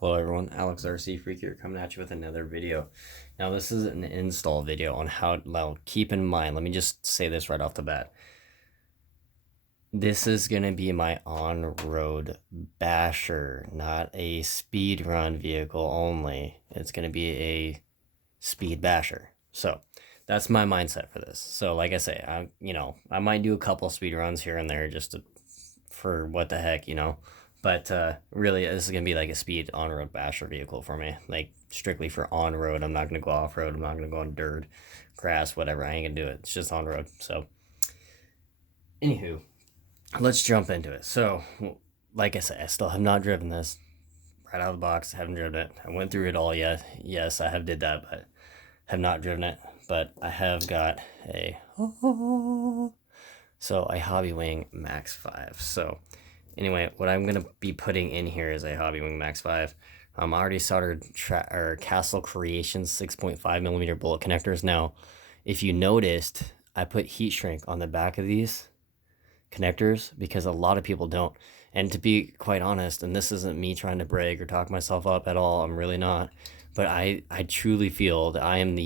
Hello everyone, Alex RC Freak here coming at you with another video. Now this is an install video on how, now keep in mind, let me just say this right off the bat. This is going to be my on-road basher, not a speed run vehicle only. It's going to be a speed basher. So that's my mindset for this. So like I say, I might do a couple speed runs here and there for what the heck, But really, this is going to be like a speed on-road basher vehicle for me. Like, strictly for on-road. I'm not going to go off-road. I'm not going to go on dirt, grass, whatever. I ain't going to do it. It's just on-road. So, anywho, let's jump into it. So, like I said, I still have not driven this. Right out of the box, I haven't driven it. I went through it all yet. Yes, I have did that, but have not driven it. But I have got a Hobbywing Max 5. So, anyway, what I'm going to be putting in here is a Hobbywing Max 5. I already soldered Castle Creations 6.5 millimeter bullet connectors. Now, if you noticed, I put heat shrink on the back of these connectors because a lot of people don't. And to be quite honest, and this isn't me trying to brag or talk myself up at all, I'm really not. But I truly feel that I am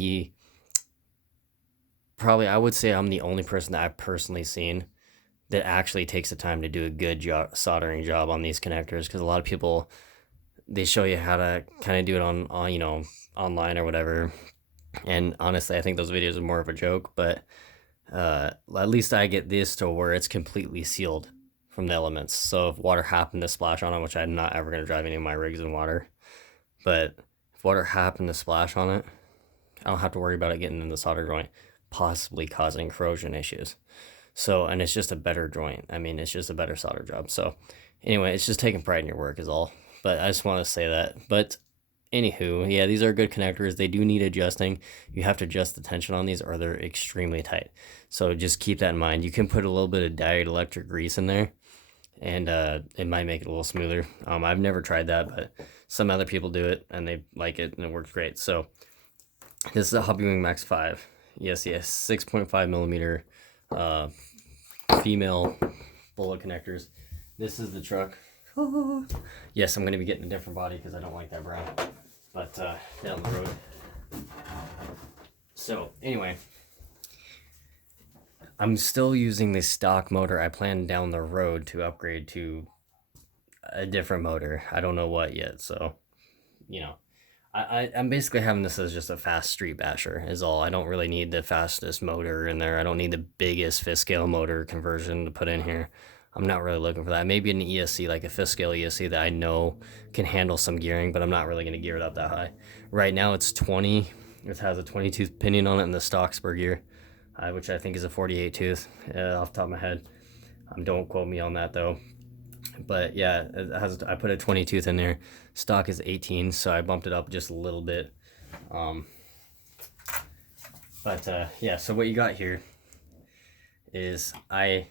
I would say I'm the only person that I've personally seen that actually takes the time to do a good soldering job on these connectors, because a lot of people, they show you how to kind of do it on online or whatever, and honestly I think those videos are more of a joke. But at least I get this to where it's completely sealed from the elements, so if water happened to splash on it, which I'm not ever going to drive any of my rigs in water, but if water happened to splash on it, I don't have to worry about it getting in the solder joint, possibly causing corrosion issues. So, and it's just a better joint. I mean, it's just a better solder job. So anyway, it's just taking pride in your work is all. But I just want to say that. But anywho, yeah, these are good connectors. They do need adjusting. You have to adjust the tension on these or they're extremely tight. So just keep that in mind. You can put a little bit of dielectric grease in there, and it might make it a little smoother. I've never tried that, but some other people do it and they like it and it works great. So this is a Hobbywing Max 5. Yes, 6.5 millimeter female bullet connectors. This is the truck. Yes, I'm going to be getting a different body because I don't like that brown, but down the road. So anyway, I'm still using the stock motor. I plan down the road to upgrade to a different motor. I don't know what yet, so I'm basically having this as just a fast street basher is all. I don't really need the fastest motor in there. I don't need the biggest fifth scale motor conversion to put in here. I'm not really looking for that. Maybe an ESC, like a fifth scale ESC that I know can handle some gearing, but I'm not really going to gear it up that high. Right now it's 20. It has a 20 tooth pinion on it in the stock spur gear, which I think is a 48 tooth off the top of my head. Don't quote me on that though. But yeah, I put a 20 tooth in there. Stock is 18, so I bumped it up just a little bit. Yeah, so what you got here is I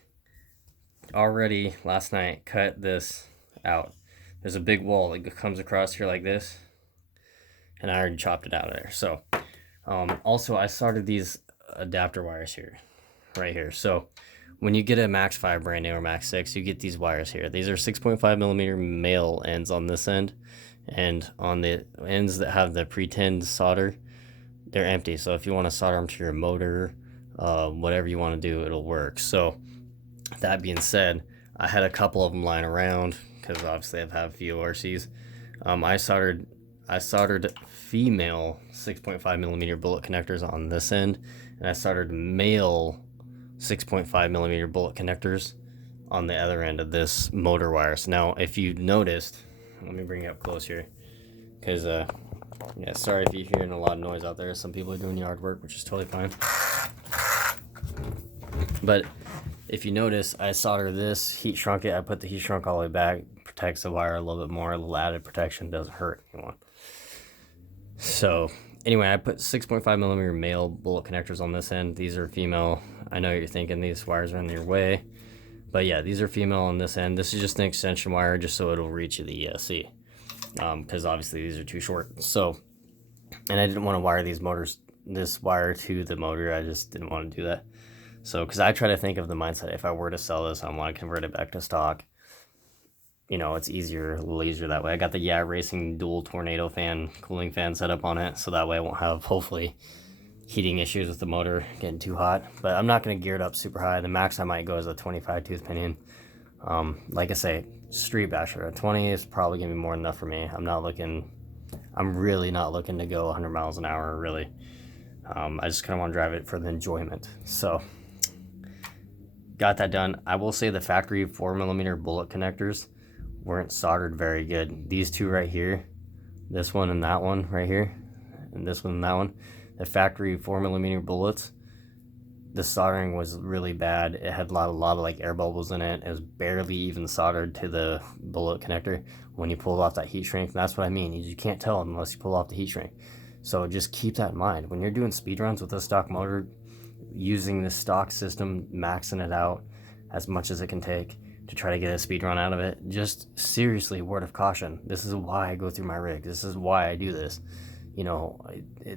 already last night cut this out. There's a big wall that comes across here like this, and I already chopped it out of there. So also I soldered these adapter wires here, right here. So when you get a Max 5 brand new or Max 6, you get these wires here. These are 6.5 millimeter male ends on this end, and on the ends that have the pretend solder, they're empty. So if you want to solder them to your motor, whatever you want to do, it'll work. So that being said, I had a couple of them lying around because obviously I've had a few ORCs. I soldered female 6.5 millimeter bullet connectors on this end, and I soldered male 6.5 millimeter bullet connectors on the other end of this motor wire. So now if you noticed, let me bring it up close here, because yeah, sorry if you're hearing a lot of noise out there. Some people are doing yard work, which is totally fine. But if you notice, I soldered this, heat shrunk it. I put the heat shrunk all the way back, protects the wire a little bit more, a little added protection, doesn't hurt anyone. So anyway, I put 6.5 millimeter male bullet connectors on this end. These are female. I know you're thinking these wires are in your way, but yeah, these are female on this end. This is just an extension wire just so it'll reach the ESC, because obviously these are too short. So, and I didn't want to wire this wire to the motor. I just didn't want to do that. So, because I try to think of the mindset, if I were to sell this, I want to convert it back to stock. you know, it's easier, a little easier that way. I got the Yeah Racing dual tornado fan, cooling fan set up on it, so that way I won't have, hopefully, heating issues with the motor getting too hot. But I'm not going to gear it up super high. The max I might go is a 25 tooth pinion. Like I say, street basher, a 20 is probably going to be more than enough for me. I'm really not looking to go 100 miles an hour, really. I just kind of want to drive it for the enjoyment. So, got that done. I will say the factory 4mm bullet connectors weren't soldered very good. These two right here, this one and that one right here, and this one and that one, the factory 4mm bullets, the soldering was really bad. It had a lot of like air bubbles in it. It was barely even soldered to the bullet connector when you pulled off that heat shrink. That's what I mean. You can't tell unless you pull off the heat shrink. So just keep that in mind when you're doing speed runs with a stock motor, using the stock system, maxing it out as much as it can take to try to get a speed run out of it. Just seriously, word of caution. This is why I go through my rig. This is why I do this. You know,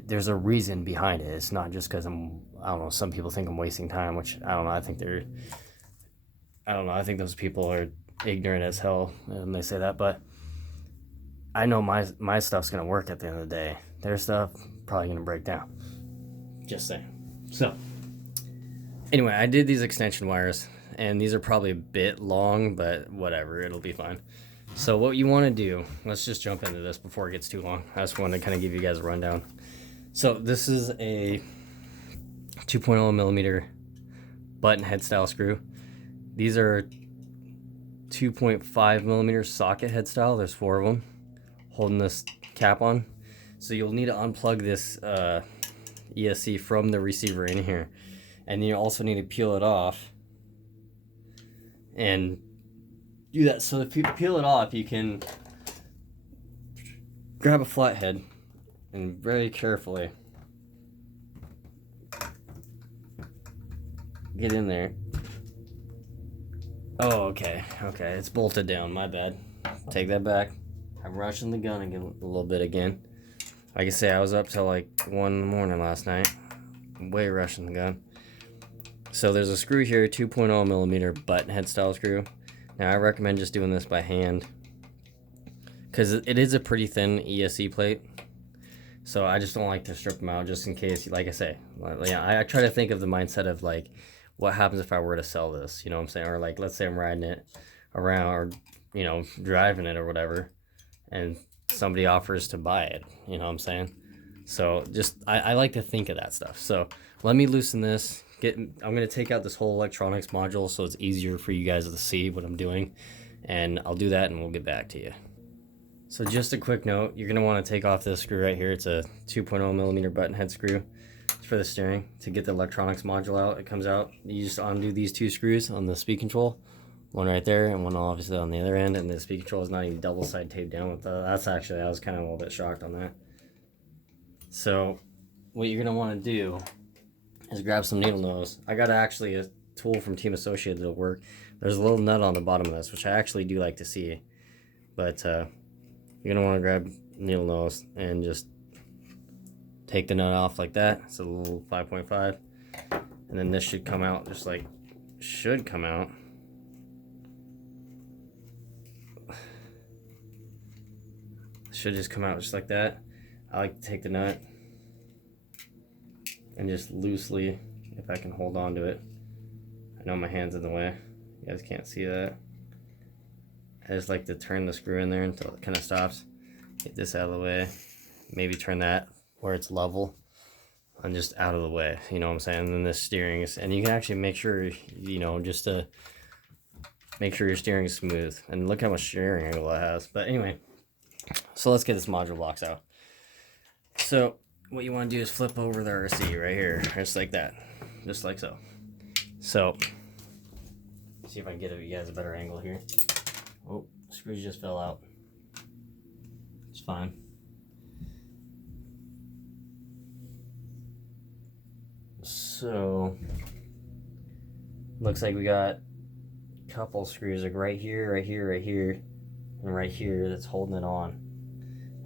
there's a reason behind it. It's not just because I don't know, some people think I'm wasting time, which I don't know. I think those people are ignorant as hell when they say that, but I know my stuff's going to work at the end of the day. Their stuff probably going to break down. Just saying. So, anyway, I did these extension wires, and these are probably a bit long, but whatever, it'll be fine. So what you want to do, let's just jump into this before it gets too long. I just wanted to kind of give you guys a rundown. So this is a 2.0mm button head style screw. These are 2.5mm socket head style. There's 4 of them holding this cap on. So you'll need to unplug this ESC from the receiver in here. And then you also need to peel it off and do that. So if you peel it off, you can grab a flathead and very carefully get in there. Oh, okay, it's bolted down, my bad. Take that back. I'm rushing the gun again a little bit again. Like I say, I was up till like 1 in the morning last night. Way rushing the gun. So there's a screw here, 2.0mm button head style screw. Now I recommend just doing this by hand because it is a pretty thin ESC plate. So I just don't like to strip them out just in case, like I say. I try to think of the mindset of like, what happens if I were to sell this? You know what I'm saying? Or like, let's say I'm riding it around or, you know, driving it or whatever, and somebody offers to buy it. You know what I'm saying? So just, I like to think of that stuff. So let me loosen this. I'm going to take out this whole electronics module so it's easier for you guys to see what I'm doing. And I'll do that and we'll get back to you. So just a quick note, you're going to want to take off this screw right here. It's a 2.0mm button head screw. It's for the steering. To get the electronics module out, it comes out. You just undo these 2 screws on the speed control. One right there and one obviously on the other end. And the speed control is not even double side taped down with that. I was kind of a little bit shocked on that. So what you're going to want to do is grab some needle nose. I got actually a tool from Team Associated that'll work. There's a little nut on the bottom of this, which I actually do like to see. But you're going to want to grab needle nose and just take the nut off like that. It's a little 5.5. And then this should come out just like, should come out. Should just come out just like that. I like to take the nut and just loosely, if I can hold on to it. I know my hand's in the way. You guys can't see that. I just like to turn the screw in there until it kind of stops. Get this out of the way. Maybe turn that where it's level and just out of the way. You know what I'm saying? And then the steering is, and you can actually make sure, you know, just to make sure your steering is smooth. And look how much steering angle it has. But anyway, so let's get this module box out. So what you want to do is flip over the RC right here, just like that, just like so. So, see if I can get you guys a better angle here. Oh, screws just fell out. It's fine. So, looks like we got a couple screws, like right here, right here, right here, and right here that's holding it on.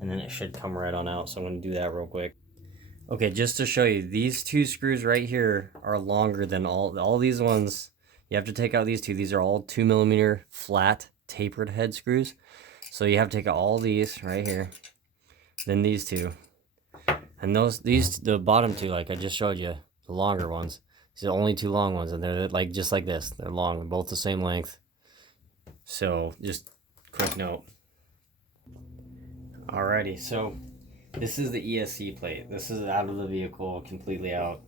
And then it should come right on out, so I'm going to do that real quick. Okay, just to show you, these 2 screws right here are longer than all these ones. You have to take out these 2. These are all 2mm flat tapered head screws. So you have to take out all these right here, then these two, and the bottom two, like I just showed you, the longer ones. These are the only two long ones, and they're like just like this. They're long, they're both the same length. So just quick note. Alrighty, so this is the ESC plate. This is out of the vehicle, completely out.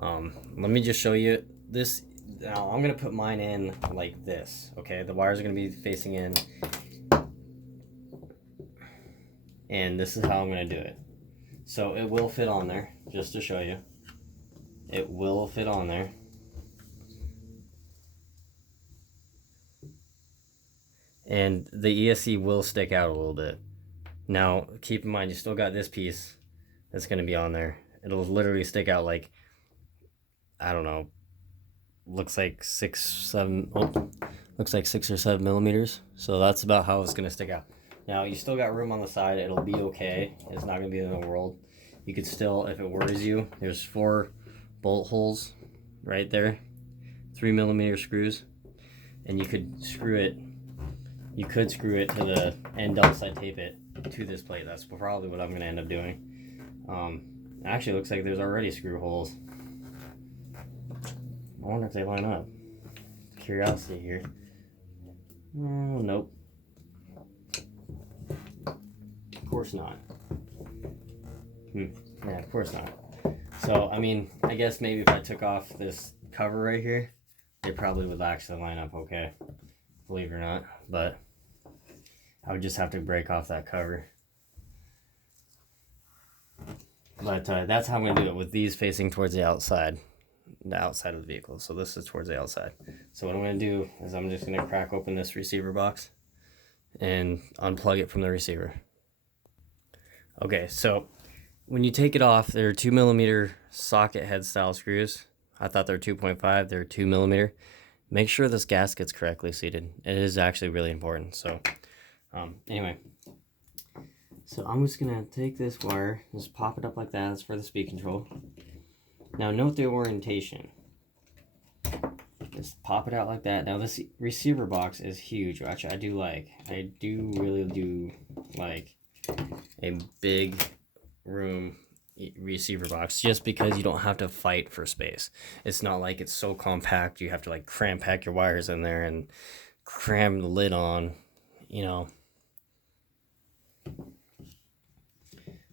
Let me just show you this. Now I'm gonna put mine in like this. Okay, the wires are gonna be facing in, and this is how I'm gonna do it. So it will fit on there, just to show you. It will fit on there. And the ESC will stick out a little bit. Now, keep in mind, you still got this piece that's going to be on there. It'll literally stick out like, I don't know, looks like 6 or 7 millimeters. So that's about how it's going to stick out. Now, you still got room on the side. It'll be okay. It's not going to be in the world. You could still, if it worries you, there's 4 bolt holes right there, 3 millimeter screws, and you could screw it. You could screw it to the and double side tape it to this plate. That's probably what I'm going to end up doing. Actually, it looks like there's already screw holes. I wonder if they line up. Curiosity here. Oh, nope. Of course not. Yeah, of course not. So, I mean, I guess maybe if I took off this cover right here, it probably would actually line up okay. Believe it or not. But I would just have to break off that cover. But that's how I'm going to do it, with these facing towards the outside of the vehicle. So this is towards the outside. So what I'm going to do is I'm just going to crack open this receiver box and unplug it from the receiver. Okay, so when you take it off, there are 2 millimeter socket head style screws. I thought they were 2.5, they're 2 millimeter. Make sure this gasket's correctly seated. It is actually really important. So anyway, so I'm just gonna take this wire, just pop it up like that. That's for the speed control. Now note the orientation. Just pop it out like that. Now this receiver box is huge, which I really do like a big room receiver box, just because you don't have to fight for space. It's not like it's so compact you have to like cram pack your wires in there and cram the lid on, you know.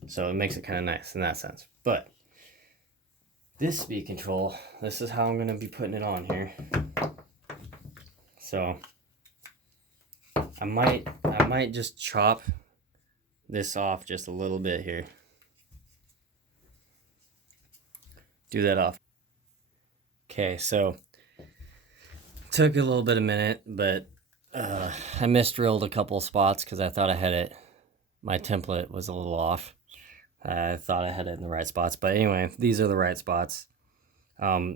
So it makes it kind of nice in that sense. But this speed control, this is how I'm going to be putting it on here. So I might just chop this off just a little bit here. Do that off. Okay, so took a little bit of a minute, but I misdrilled a couple spots because I thought I had it. My template was a little off. I thought I had it in the right spots, but anyway, these are the right spots.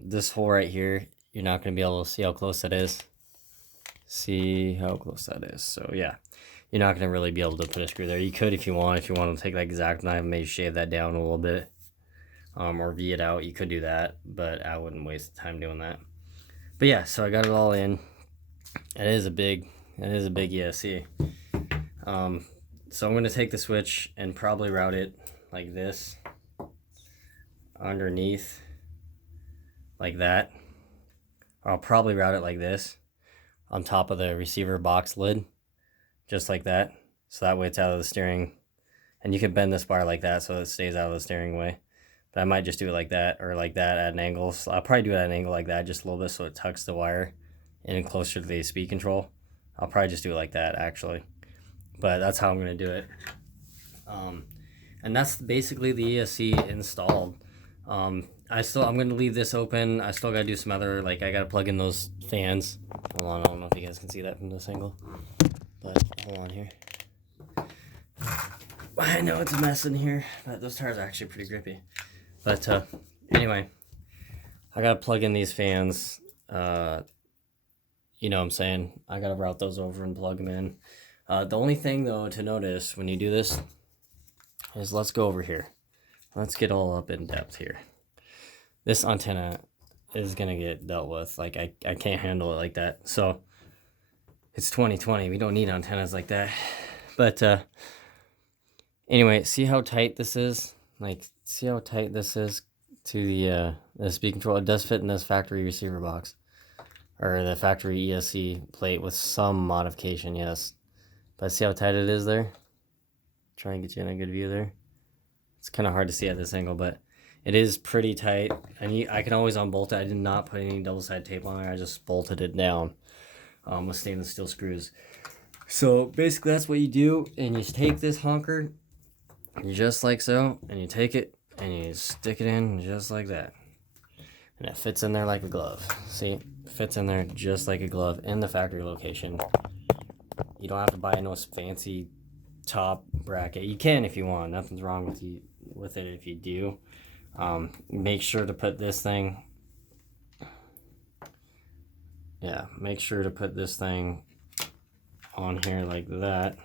This hole right here, you're not going to be able to see how close that is. See how close that is. So yeah, you're not going to really be able to put a screw there. You could if you want to take that exact knife and maybe shave that down a little bit, or V it out. You could do that, but I wouldn't waste time doing that. But yeah, so I got it all in. It is a big ESC. So I'm going to take the switch and probably route it like this, underneath, like that. I'll probably route it like this, on top of the receiver box lid, just like that. So that way it's out of the steering. And you can bend this bar like that so it stays out of the steering way. But I might just do it like that, or like that at an angle. So I'll probably do it at an angle like that, just a little bit, so it tucks the wire in closer to the speed control. I'll probably just do it like that, actually. But that's how I'm going to do it. And that's basically the ESC installed. I'm going to leave this open. I still got to do some other, like, I got to plug in those fans. Hold on, I don't know if you guys can see that from this angle. But hold on here. I know it's a mess in here, but those tires are actually pretty grippy. But anyway, I got to plug in these fans. You know what I'm saying? I got to route those over and plug them in. The only thing, though, to notice when you do this is, let's go over here. Let's get all up in depth here. This antenna is going to get dealt with. Like, I can't handle it like that. So It's 2020. We don't need antennas like that. But anyway, see how tight this is? Like, see how tight this is to the speed control? It does fit in this factory receiver box. Or the factory ESC plate with some modification, yes. But see how tight it is there? Try and get you in a good view there. It's kind of hard to see at this angle, but it is pretty tight. And I can always unbolt it. I did not put any double-sided tape on there. I just bolted it down with stainless steel screws. So basically that's what you do. And you take this honker just like so. And you take it and you stick it in just like that. And it fits in there like a glove. See, it fits in there just like a glove in the factory location. You don't have to buy no fancy top bracket. You can if you want. Nothing's wrong with it if you do. Make sure to put this thing. Yeah, make sure to put this thing on here like that.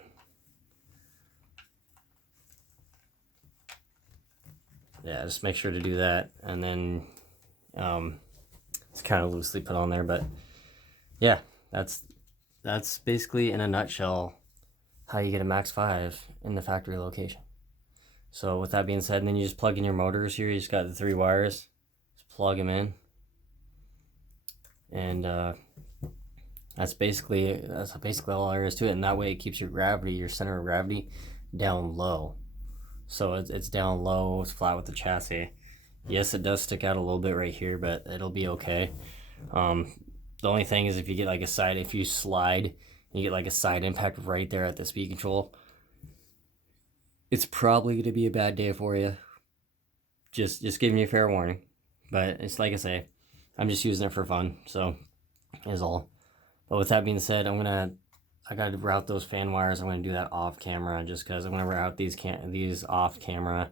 Yeah, just make sure to do that, and then it's kind of loosely put on there, but yeah, that's basically in a nutshell how you get a Max 5 in the factory location. So with that being said, and then you just plug in your motors here. You just got the 3 wires, just plug them in, and that's basically all there is to it. And that way it keeps your center of gravity down low. So it's down low, it's flat with the chassis. Yes, it does stick out a little bit right here, but it'll be okay. The only thing is if you get like if you slide, you get like a side impact right there at the speed control, it's probably going to be a bad day for you. Just giving you a fair warning. But it's like I say, I'm just using it for fun, so is all. But with that being said, I got to route those fan wires. I'm going to do that off camera just because I'm going to route these off camera.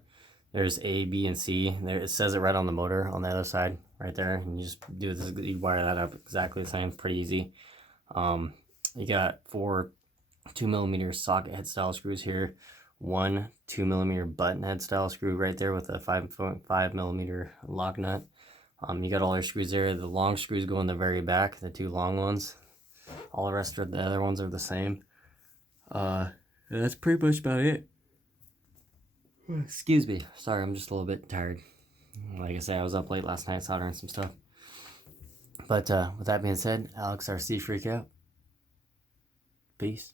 There's A, B, and C. There it says it right on the motor on the other side, right there. And you just do this. You wire that up exactly the same. It's pretty easy. You got 4 2mm socket head style screws here, 1 2mm button head style screw right there with a 5.5mm lock nut. You got all your screws there. The long screws go in the very back, the 2 long ones. All the rest of the other ones are the same. That's pretty much about it. Excuse me. Sorry, I'm just a little bit tired. Like I said, I was up late last night soldering some stuff. But with that being said, Alex RC Freak out. Peace.